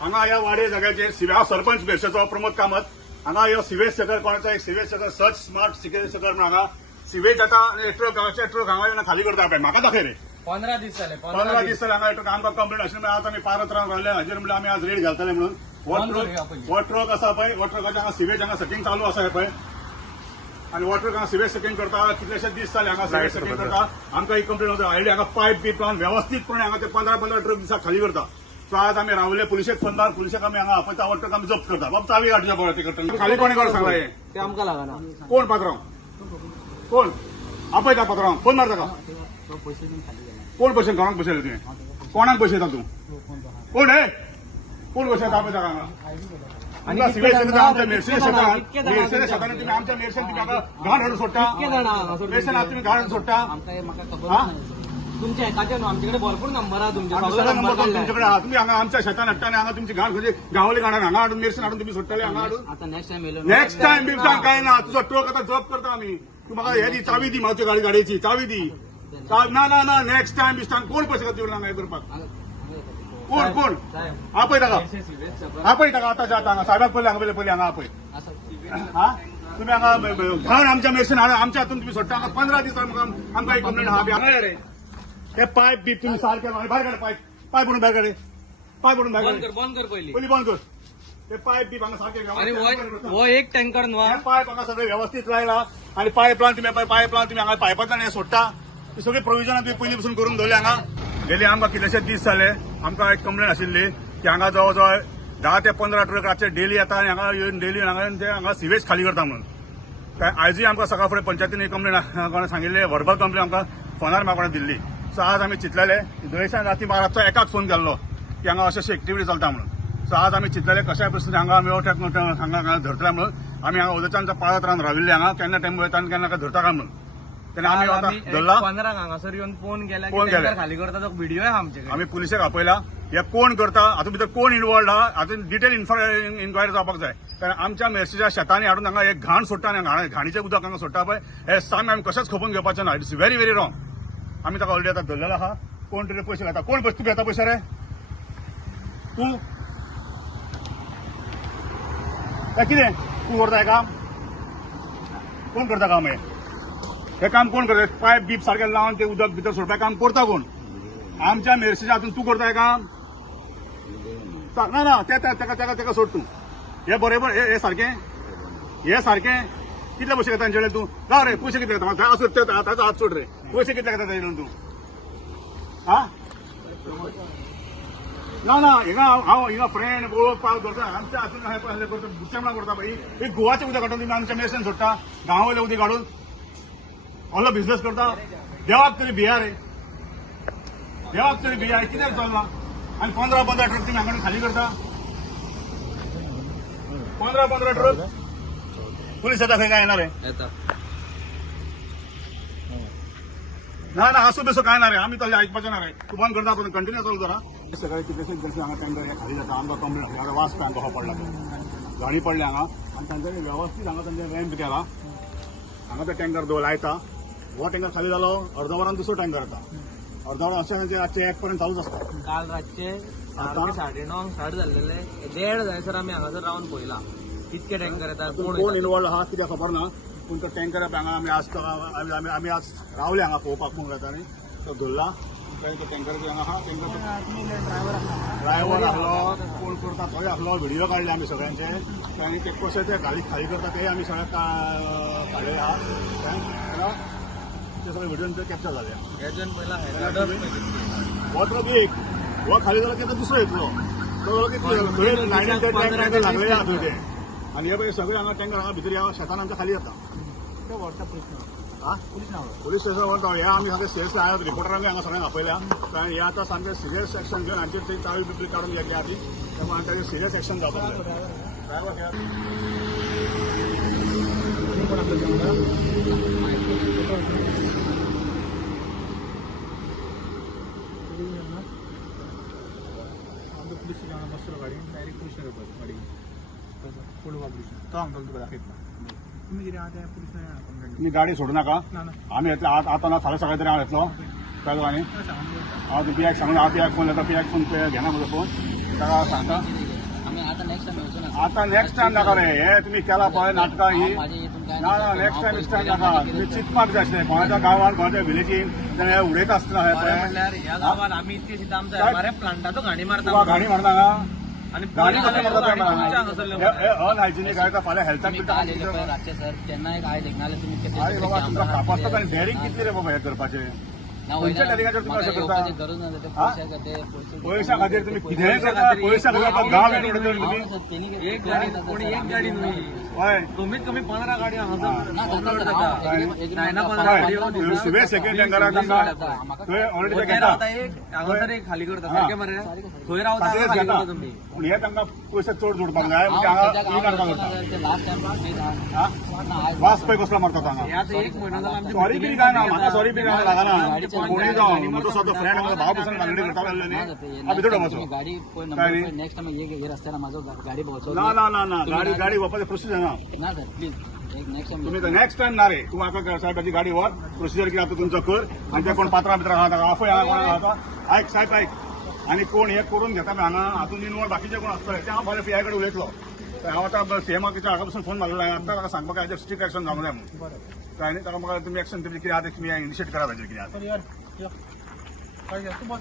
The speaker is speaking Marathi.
हांगा ह्या वाडे जाग्याचेर हांव सरपंच बेर्शेचो प्रमोद कामत. हांगा ह्यो सिवेज सकल कोणाचो एक सिवेज सकल सच स्मार्ट सिवेज सकल म्हणून हांगा सिवेज जाता आनी ट्रक हांगा येवन खाली करता पळय. म्हाका दाखय रे. 15 दीस जाले. 15 दीस जाले हांगा ट्रक आमकां कंप्लेंट आशिल्ली. आज आमी पारत रावन रावले. हाजेर म्हणले आमी आज रेड घालतले म्हणून. हो ट्रक आसा पळय, हो ट्रकाचे हांगा सिवेज हांगा सेटिंग चालू आसा हे पळय. आणि हो ट्रक हांगा सिवेज सेटिंग करता. कितलेशे दीस जाले हांगा सिवेज सेटिंग करता. आमकां एक कंप्लेंट आयली हांगा पायप बीप लावन व्यवस्थितपणे हांगा ते 15 ट्रक दिसाक खाली करता. सो आज आम्ही रावले पुलिशेक फोन मार, पुलिशेक आम्ही हांगा आपयता. हो ट्रक आमी जप्त करता. बाबा चावी काडच्या पळय ते करता. खाली कोणी कर सांगला हे ते आमकां लागना. कोण पात्रांव कोण आपयता पात्रांव फोन मार ताका. कोण पैसे घरांक बसयले तुवें? कोणाक बसयता तूं? कोण हे कोण बसयता आपयता हांगा? आमकां सिवेज सेक्टर आमच्या मेर्सेडे शेतान तुम्ही आमच्या मेर्सेन तुम्ही हांगा घाण हाडून सोडटा. मेर्सेन तुम्ही घाण हाडून सोडटा. तुमच्या एकाचे आमच्याकडे भरपूर नंबर आहे. तुमचे तुमच्याकडे आहा. तुम्ही हांगा आमच्या शेतान हाडटा हांगा तुमची घाण म्हणजे गावली घाण हांगा हाडून मेर्सेन हाडून तुम्ही सोडटाले हांगा हाडून. आता नेक्स्ट टाइम बिलटान काय ना. तुझा ट्रक आता जप करता आम्ही. तू म्हाका हे दी चावी दी. मागच्या गाडयेची चावी दी. ना ना ना नेक्स्ट टाइम बिस्टान कोण पैसे तुवें हांगा हे करपाक? कोण कोण आपय ताका आपय ताका आता जाता हांगा साहेबाक पयली हांगा पयली हांगा आपय. हा तुम्ही हांगा घाण आमच्या मेर्सेन हाडून आमच्या हातून तुम्ही सोडटा. हांगा 15 दीस आमकां एक कंप्लेंट आहा. हांगा रे हे पायप बीप तुम्ही सारखे भायर काढ. पायप पायप म्हणून भायर काढ. पायप म्हणून भायर काढ. बंद कर पहिली. पयली बंद कर. ते पायप बीप हांगा सारखे वो एक टँकर न्हू. पायप हांगा सगळे व्यवस्थित लायला आणि पायप लावन तुम्ही हांगा पायपांतल्यान हे सोडटा. ती सगळी प्रोविजनां तुम्ही पयलीं पसून करून दवरले हांगा. गेली आमकां कितलेशेच दीस जाले आमकां एक कंप्लेंट आशिल्ली की हांगा जवळ जवळ 10 ते 15 ट्रक रातचे डेली येता आणि हांगा येवन डेली हांगा सिवेज खाली करता म्हणून. काय आयजूय आमकां सकाळ फुडें पंचायतीन एक कंप्लेंट सांगिल्ले वर्बल कंप्लेंट आमकां फोनार म्हाका दिल्ली. सो आज आमी चिंतलेले दयेसान राती 12 एकाक फोन केल्लो की हांगा अशें एक्टिविटी चलता म्हणून. सो आज आमी चिंतलेले कशाय परिस्थितीन हांगा आमी हांगा धरतले म्हणून. आमी हांगा उदकांचा पाळत रावन राविल्ले हांगा केन्ना टेंपो येता आनी केन्ना धरता काय म्हणून. तेन्ना आमी आतां धरला. 15 हांगासर येवन फोन केला खाली करता तो व्हिडिओ आहे आमचे. आमी पुलिशेक आपयला. हे कोण करता हातूंत भितर कोण इन्वॉल्ड आहा हातूंत डिटेल इन्क्वायरी जावपाक जाय. कारण आमच्या मेर्सेच्या शेतांनी हाडून हांगा एक घाण सोडटा आनी घाणीचें उदक हांगा सोडटा पळय हे साम आमी कशेंच खपोवन घेवपाचें ना. It's very very wrong. आमी ताका ऑलरेडी आतां धरलेलो आहा. कोण तरी पयशे घेता. कोण तूं घेता पयशे रे? तूं कितें तूं करता हे काम? कोण करता काम हे काम कोण करता? पायप बीप सारखे लावन ते उदक भितर सोडपाक काम करता कोण? आमच्या मेर्सेच्या हातून तूं करता हे काम? ना ना तेका सोड तूं. हे बरोबर हे सारखें हे सारखें कितले पयशे घेता तांचे तूं? राव रे पयशे कितले घेता? ताचो हात सोड रे. पयशे कितले घेता तांचे तूं? हा ना ना हांव हिंगा फ्रेंड ओळख पाळ करता. आमच्या हातून हे करता बुच्चेमणा करता पळय. ही गोवाचें उदक काडून तुम्ही आमच्या मेर्सेन सोडटा. गांवांतलें उदक काडून असलो बिझनेस करता. देवाक तरी भिया रे. देवाक तरी भिया. कित्याक चलना? आनी 15 ट्रक तुम्ही हांगा खाली करता. 15 ट्रक पुलीस येता खंय काय येणार रे? ना ना असो बेसो काय ना रे. आमी तसले आयकपाचें ना रे. तूं बंद करता पण कंटिन्यू चालू करा. सकाळी कितलेशेच दिवशी हांगा टँकर हे खाली जाता. आमकां कंप्लेंट हांगा वास हांगा हो पडला गाडी पडली हांगा आनी तांच्यांनी व्यवस्थीत हांगा तांचे रॅम्प केला. हांगा तो टँकर लायता. हो टँकर खाली जालो अर्द वरान दुसरो टँकर येता. अर्द वरान अशें म्हणजे रातचे 1 पर्यंत चालूच आसता. काल रातचे 9:30 स्टार्ट जाल्लेले 1:30 जायसर आमी हांगासर रावन पळयला कितके टँकर येतात. कोण इन्वॉल्ड आहा कित्याक खबर ना. पूण तो टँकर हांगा आमी आज रावले हांगा पळोवपाक कोण येता न्ही. तो धरला तो टँकर हांगा आहा. ड्रायव्हर आसलो कोण करता तोय आसलो. व्हिडिओ काडले आमी सगळ्यांचे. आनी ते कशें ते गाडी खाली करता ते आमी सगळ्याक काडलेले आहा. ते सगळे व्हिडिओ कॅप्चर जाले. हो ट्रक एक हो खाली जालो की दुसरो येतलो. तो लागले आहा थंय ते आणि हे पळय सगळे हांगा टँकर हांगा भितर ह्या शेतान आमच्या खाली येता ते व्हॉट्सअप पोलीस नाव पोलीस स्टेशन वरता हे आमी सगळे सेल्स आहात रिपोर्टरांनी हांगा सगळ्यांक आपयल्या कारण हे आता सामके सिरियस एक्शन घेवन हांचेर थंय चावी बिपली काडून घेतली आधी त्यामुळे हांगा सिरियस एक्शन जावपाक जाय पोलीस बसलो गाडी डायरेक्ट पोलीस गाडी पुढे वापरू तो हांगा तुका दाखयता तुम्ही कितें आहा तें पुलीस तुम्ही गाडी सोडू नाका आम्ही येतले आता ना फाल्यां सकाळी तरी हांव येतलो कळ्ळें तुका न्ही हांव पियाक सांगून हांव पियाक फोन येता पियाक फोन घेना म्हजो फोन ताका सांगता आता नेक्स्ट टाइम नाका रे हे तुम्ही केला पळय नाटकां ही ना ना नेक्स्ट टाइम नाका तुम्ही चिंतपाक जाय आसलें कोणाच्या गांवान कोणाच्या विलेजीन तेणें हे उडयता आसतना हे पळय म्हणल्यार ह्या गावात आम्ही इतके सुद्धा आमच्या मारे प्लांटाचो घाणी मारता तुका गाडी मारना ना आणि गाडी कसली मारता गाडी तुमच्या हांगासरल्यो हे अनहायजिनीक आहे फाल्यां हेल्थाक रातचे सर तेन्ना एक आयज एकनाले तुमी अरे बाबा तुमकां कापासता आनी डेअरिंग कितली रे बाबा हे करपाचें खंयच्या डेअरिंगाचेर तुमी अशें करता गरज ना ते हा? पैसे खातीर पयशा खातीर तुम्ही कितेंय करता पयशा खातीर गांव येवन उडयता तुम्ही एक गाडी कोणी एक गाडी न्हय हय कमीत कमी 15 गाडी हांगासर ना ओव्हरलोड जाता जाता नाही ना 15 गाडी येवन सिव्हिल सेक्रेटरी टँकराक तांकां थंय ऑलरेडी ते थंय घेता रावता एक हांगासर एक खाली करता सारकें मरे थंय रावता ताचेरच खाली घेता करता तुमी पूण हे तांकां पयशे चड जोडपाक जाय म्हणजे हांगा ही काडपाक करता लास्ट टाइम वास पळय कसलो मारता हांगा ह्यात एक म्हयनो जाला आमच्या सॉरी बी काय ना म्हाका सॉरी बी काय लागना कोणी जावं म्हजो स्वतो फ्रेंड म्हजो भाव पसून भांगडी करता लागलो न्ही हांव भितर वचो गाडी पळय काय न्ही? नंबर नेक्स्ट टाइम हे रस्त्यार म्हाजो गाडी बघचो ना ना ना ना गाडी वपाचें प्रोसिजर ना ना सर प्लीज एक नेक्स्ट टाइम तुम्ही नेक्स्ट टाइम ना रे तू म्हाका साहेबाची गाडी व्हर प्रोसिजर कितें आसा तुमचो कर आनी ते कोण पात्रां बित्रां आहा ताका आफय हांगा कोणाक आहा आयक साहेब आयक आनी कोण हे करून घेता पळय हांगा हातून इनवॉल्व बाकीचे कोण आसतले ते हांव फाल्यां पीआय कडेन उलयतलो हांव आतां सीएमाच्या हाका पसून फोन मारलेलो हांवें आतां ताका सांगपाक हाजेर स्ट्रिक्ट एक्शन जावंक जाय म्हणून कळ्ळें न्ही ताका म्हाका तुमी एक्शन तुमचें कितें आहा तें तुमी इनिशिएट करा हाजेर कितें आहा यार काय तू बस